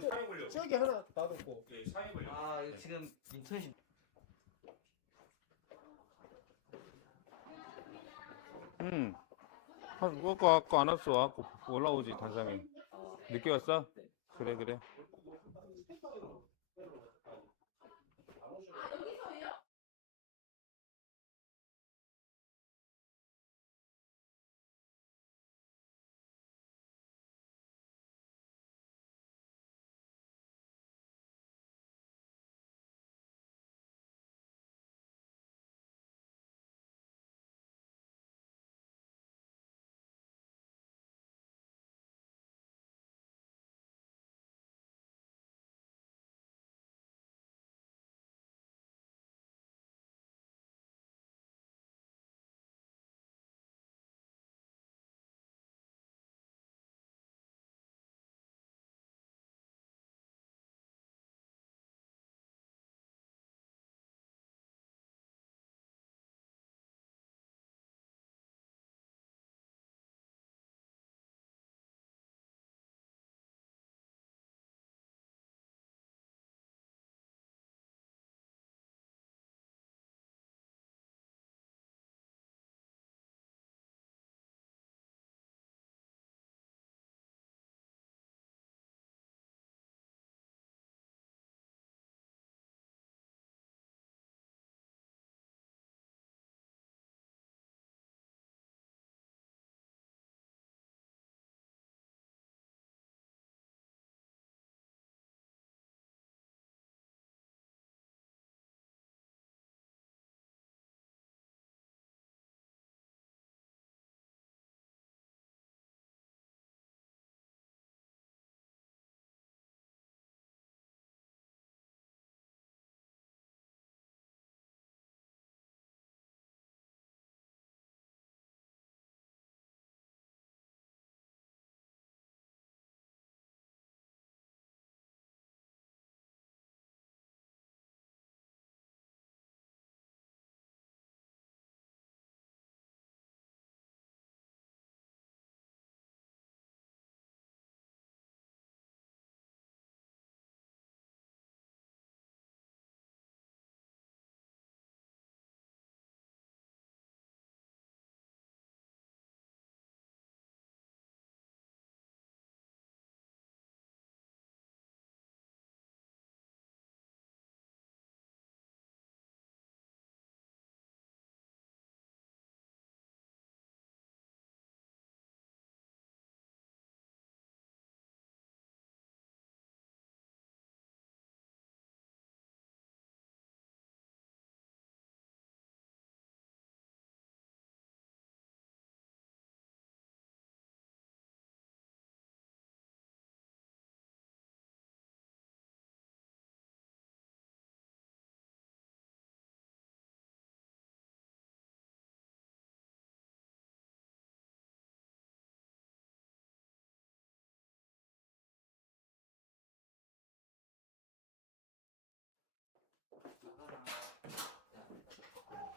사회보려고. 저기 하나 놔뒀고. 예, 사회보려고. 아 이거 지금 인터넷이 응. 한, 아까, 아까 안 왔어. 아까 올라오지, 단상에. 늦게 왔어? 그래, 그래.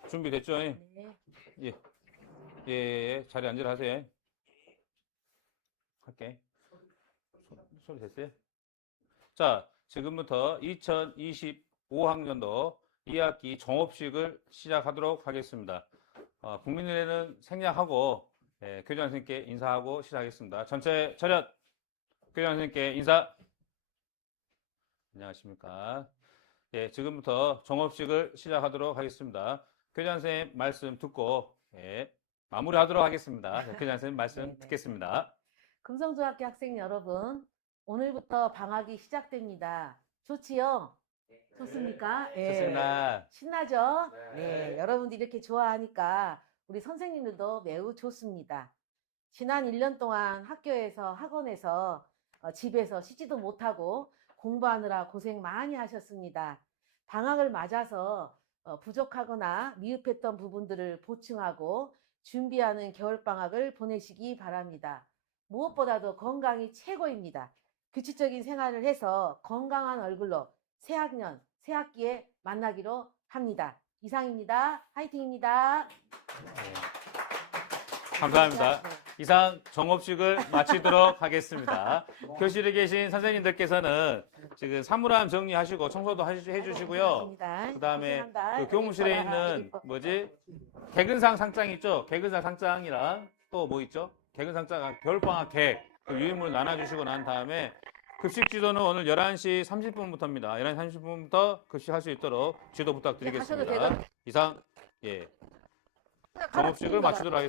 준비됐죠? 예, 네. 예, 예. 자리 앉으라 하세요. 할게. 소- 소리 됐어요? 자, 지금부터 2025학년도 2학기 종업식을 시작하도록 하겠습니다. 어, 국민의회는 생략하고 예, 교장 선생님께 인사하고 시작하겠습니다. 전체 차렷! 교장 선생님께 인사! 안녕하십니까. 예, 지금부터 종업식을 시작하도록 하겠습니다. 교장 선생님 말씀 듣고 예, 마무리하도록 하겠습니다. 네, 교장 선생님 말씀 네네. 듣겠습니다. 금성중학교 학생 여러분, 오늘부터 방학이 시작됩니다. 좋지요? 좋습니까? 예. 좋습니다. 신나죠? 네. 여러분들이 이렇게 좋아하니까 우리 선생님들도 매우 좋습니다. 지난 1년 동안 학교에서, 학원에서, 어, 집에서 쉬지도 못하고 공부하느라 고생 많이 하셨습니다. 방학을 맞아서 어, 부족하거나 미흡했던 부분들을 보충하고 준비하는 겨울방학을 보내시기 바랍니다. 무엇보다도 건강이 최고입니다. 규칙적인 생활을 해서 건강한 얼굴로 새 학년, 새 학기에 만나기로 합니다. 이상입니다. 화이팅입니다. 네. 감사합니다. 네. 이상 정업식을 마치도록 하겠습니다. 교실에 계신 선생님들께서는 지금 사물함 정리하시고 청소도 하시- 해주시고요. 고생하셨습니다. 그다음에 고생한다. 그 교무실에 있는. 뭐지 개근상 상장 있죠? 개근상 상장이랑 또 뭐 있죠? 개근상장 겨울방학 계획 그 유인물 나눠주시고 난 다음에 급식 지도는 오늘 11시 30분부터입니다. 11시 30분부터 급식할 수 있도록 지도 부탁드리겠습니다. 이상 예 정업식을. 마치도록 하겠습니다.